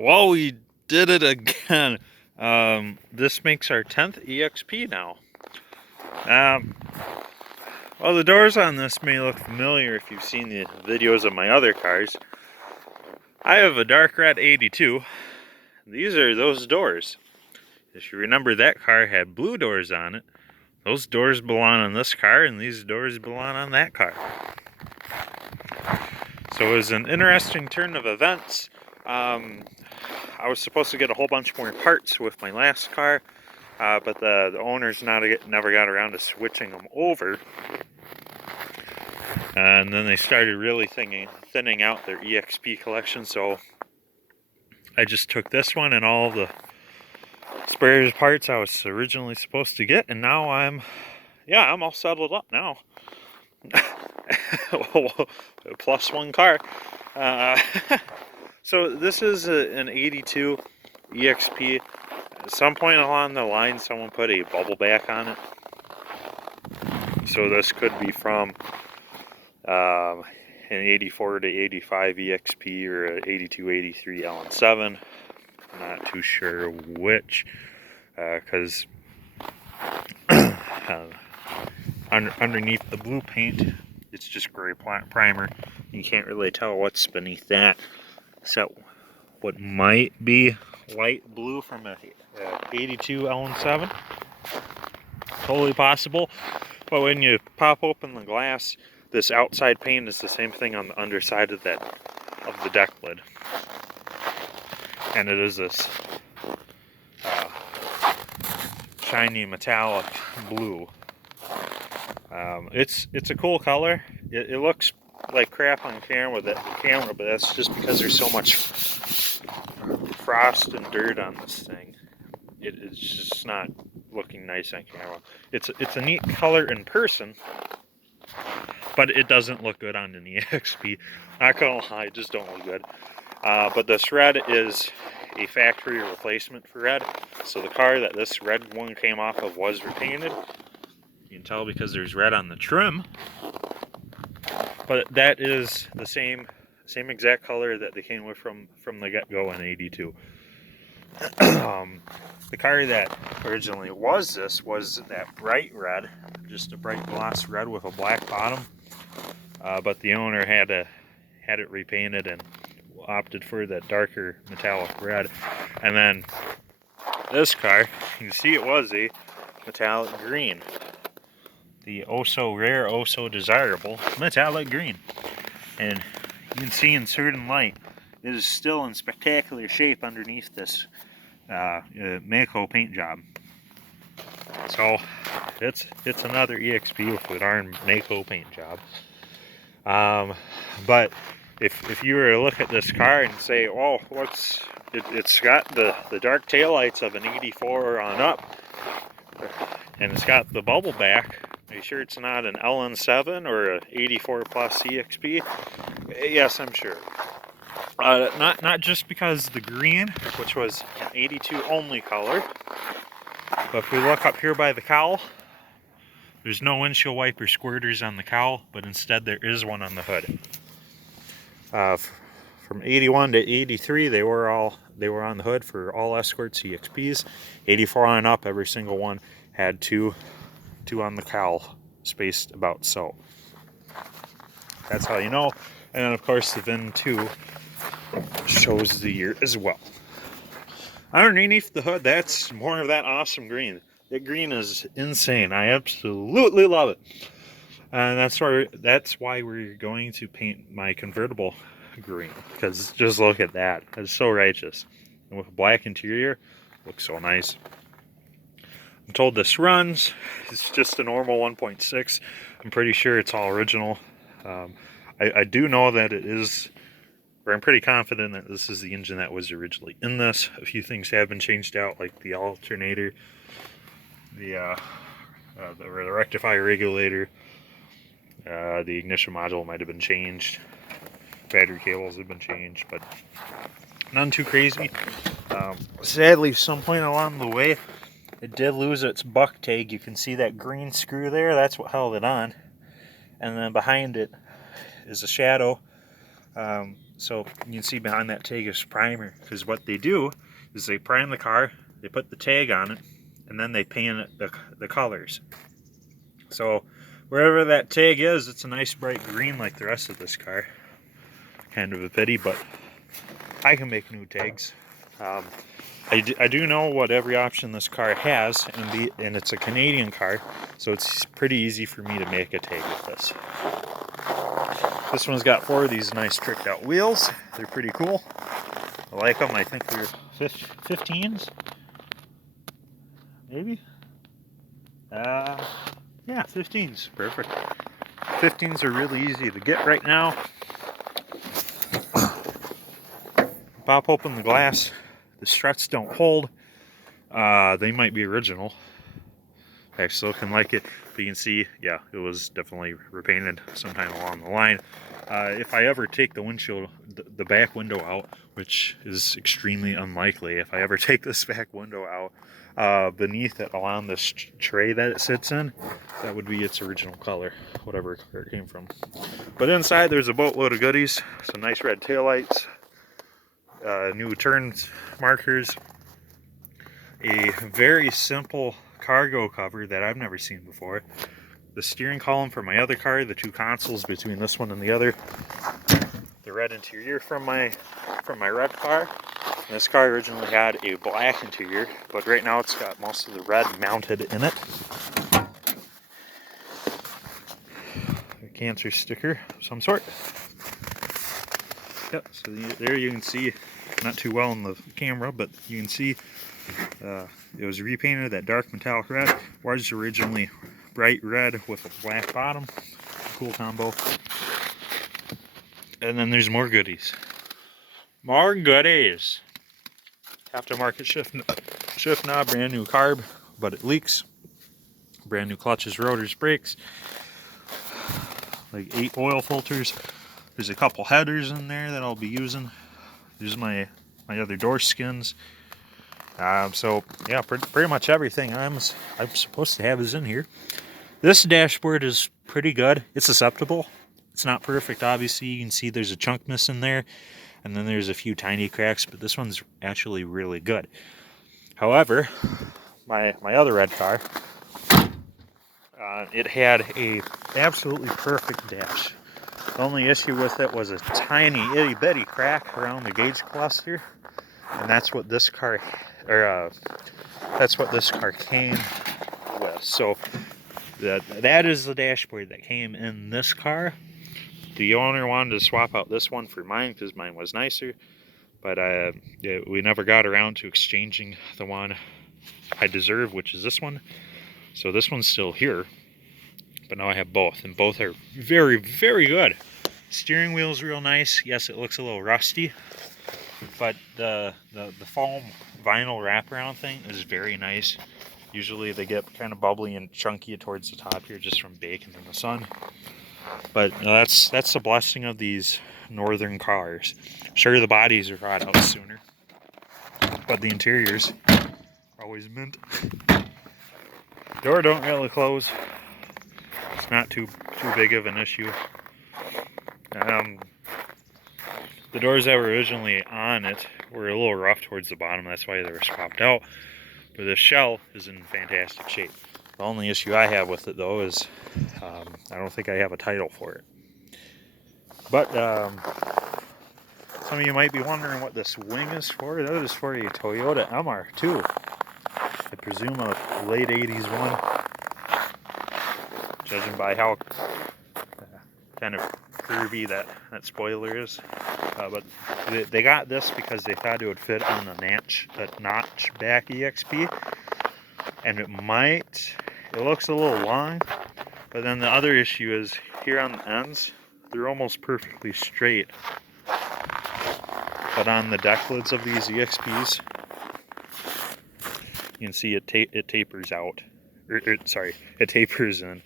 Well, we did it again. This makes our 10th EXP now. Um, well, the doors on this may look familiar if you've seen the videos of my other cars. I have a dark red 82. These are those doors. If you remember, that car had blue doors on it. Those doors belong on this car, and these doors belong on that car. So it was an interesting turn of events. I was supposed to get a whole bunch more parts with my last car, but the owners never got around to switching them over. And then they started really thinning out their EXP collection, so I just took this one and all the spare parts I was originally supposed to get, and now I'm all settled up now. Plus one car. So this is an 82 EXP. At some point along the line, someone put a bubble back on it. So this could be from an 84 to 85 EXP or an 82, 83 LN7. Not too sure which, because underneath the blue paint, it's just gray primer. You can't really tell what's beneath that. So what might be light blue from a 82 LN7. Totally possible. But when you pop open the glass, this outside paint is the same thing on the underside of the deck lid. And it is this shiny metallic blue. It's a cool color. It looks like crap on camera, but that's just because there's so much frost and dirt on this thing. It's just not looking nice on camera. It's a neat color in person, but it doesn't look good on an EXP. Not gonna lie, it just don't look good. But this red is a factory replacement for red. So the car that this red one came off of was repainted. You can tell because there's red on the trim. But that is the same exact color that they came with from the get-go in 82. The car that originally was that bright red, just a bright gloss red with a black bottom. But the owner had it repainted and opted for that darker metallic red. And then this car, you can see it was a metallic green. The oh so rare, oh so desirable metallic green. And you can see in certain light, it is still in spectacular shape underneath this Mako paint job. So it's another EXP with a darn Mako paint job. But if you were to look at this car and say, oh, it's got the dark taillights of an 84 on up, and it's got the bubble back. Are you sure it's not an LN7 or an 84 plus EXP? Yes, I'm sure. Not just because the green, which was an 82 only color, but if we look up here by the cowl, there's no windshield wiper squirters on the cowl, but instead there is one on the hood. From 81 to 83, they were on the hood for all Escorts EXPs. 84 on up, every single one had two on the cowl, spaced about so. That's how you know. And then of course the VIN 2 shows the year as well. Underneath the hood, that's more of that awesome green. That green is insane. I absolutely love it. And that's why we're going to paint my convertible green, because just look at that. It's so righteous. And with a black interior, looks so nice. I'm told this runs. It's just a normal 1.6. I'm pretty sure it's all original. I do know that it is, or I'm pretty confident that this is the engine that was originally in this. A few things have been changed out, like the alternator, the rectifier regulator, the ignition module might have been changed. Battery cables have been changed, but none too crazy. Sadly, some point along the way, it did lose its buck tag. You can see that green screw there. That's what held it on. And then behind it is a shadow. So you can see behind that tag is primer, because what they do is they prime the car, they put the tag on it, and then they paint it the colors. So wherever that tag is, it's a nice bright green like the rest of this car. Kind of a pity, but I can make new tags. I do know what every option this car has, and it's a Canadian car, so it's pretty easy for me to make a tag with this. This one's got 4 of these nice tricked out wheels. They're pretty cool. I like them. I think they're 15s, maybe. Yeah, 15s, perfect. 15s are really easy to get right now. Pop open the glass. The struts don't hold. They might be original. Actually looking like it, but you can see, yeah, it was definitely repainted sometime along the line. If I ever take the windshield, the back window out, which is extremely unlikely, if I ever take this back window out, beneath it, along this tray that it sits in, that would be its original color, whatever color it came from. But inside there's a boatload of goodies, some nice red taillights, new turn markers, a very simple cargo cover that I've never seen before, the steering column for my other car, the 2 consoles between this one and the other, the red interior from my red car. This car originally had a black interior, but right now it's got most of the red mounted in it. A cancer sticker of some sort. Yep, so there you can see, not too well in the camera, but you can see it was repainted that dark metallic red. Was originally bright red with a black bottom. Cool combo. And then there's more goodies. More goodies. Aftermarket shift knob, brand new carb, but it leaks. Brand new clutches, rotors, brakes. Like 8 oil filters. There's a couple headers in there that I'll be using. There's my other door skins. So yeah, pretty much everything I'm supposed to have is in here. This dashboard is pretty good. It's acceptable. It's not perfect, obviously. You can see there's a chunk missing there, and then there's a few tiny cracks, but this one's actually really good. However, my other red car, it had a absolutely perfect dash. The only issue with it was a tiny itty bitty crack around the gauge cluster, and that's what this car came with. So that is the dashboard that came in this car. The owner wanted to swap out this one for mine because mine was nicer, but we never got around to exchanging the one I deserve, which is this one. So this one's still here, but now I have both, and both are very, very good. Steering wheel's real nice. Yes, it looks a little rusty, but the foam vinyl wraparound thing is very nice. Usually they get kind of bubbly and chunky towards the top here just from baking in the sun. But that's the blessing of these northern cars. Sure, the bodies are brought out sooner, but the interiors are always mint. Door don't really close. It's not too big of an issue. The doors that were originally on it were a little rough towards the bottom. That's why they were swapped out. But the shell is in fantastic shape. The only issue I have with it, though, is I don't think I have a title for it. But some of you might be wondering what this wing is for. That is for a Toyota MR2. I presume a late 80s one. Judging by how kind of curvy that spoiler is. But they got this because they thought it would fit on the notchback EXP. And it looks a little long, but then the other issue is here on the ends, they're almost perfectly straight. But on the deck lids of these EXPs, you can see it tapers out. It tapers in.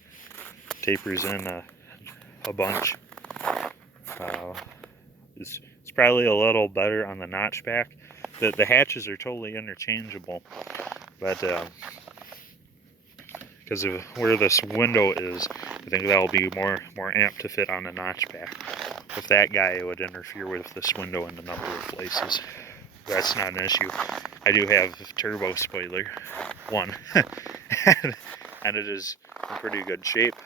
Tapers in a bunch. It's probably a little better on the notchback. The hatches are totally interchangeable, but because of where this window is. I think that'll be more amped to fit on the notchback. With that guy, it would interfere with this window in a number of places. That's not an issue. I do have a turbo spoiler, one, and it is in pretty good shape.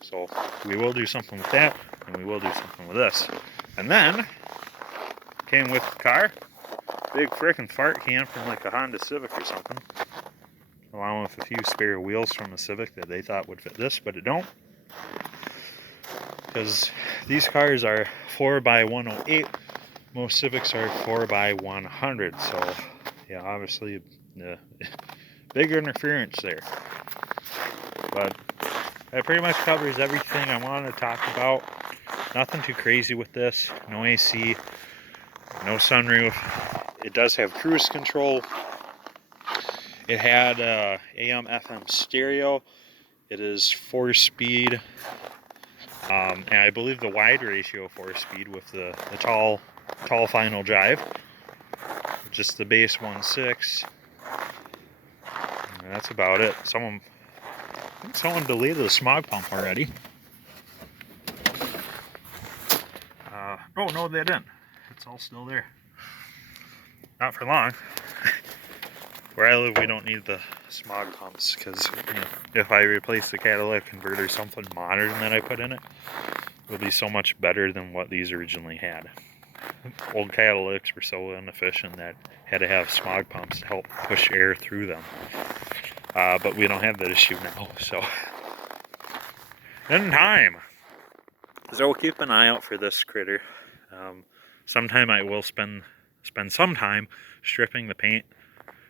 So we will do something with that, and we will do something with this. And then, came with the car, big frickin' fart can from like a Honda Civic or something, along with a few spare wheels from a Civic that they thought would fit this, but it don't. Because these cars are 4x108, most Civics are 4x100, so yeah, obviously big interference there. But that pretty much covers everything I wanted to talk about. Nothing too crazy with this. No AC, no sunroof. It does have cruise control. It had AM FM stereo. It is 4-speed. And I believe the wide ratio 4-speed with the tall final drive. Just the base 1.6. And that's about it. I think someone deleted the smog pump already. Oh no, they didn't. It's all still there. Not for long. Where I live, we don't need the smog pumps because if I replace the catalytic converter, something modern that I put in it will be so much better than what these originally had. Old catalytics were so inefficient that had to have smog pumps to help push air through them. But we don't have that issue now, so in time. So we'll keep an eye out for this critter. Sometime I will spend some time stripping the paint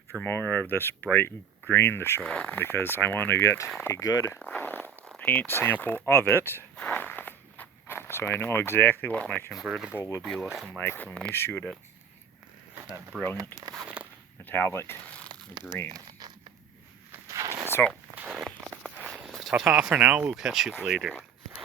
for more of this bright green to show up, because I want to get a good paint sample of it so I know exactly what my convertible will be looking like when we shoot it. That brilliant metallic green. So, ta-ta for now, we'll catch you later.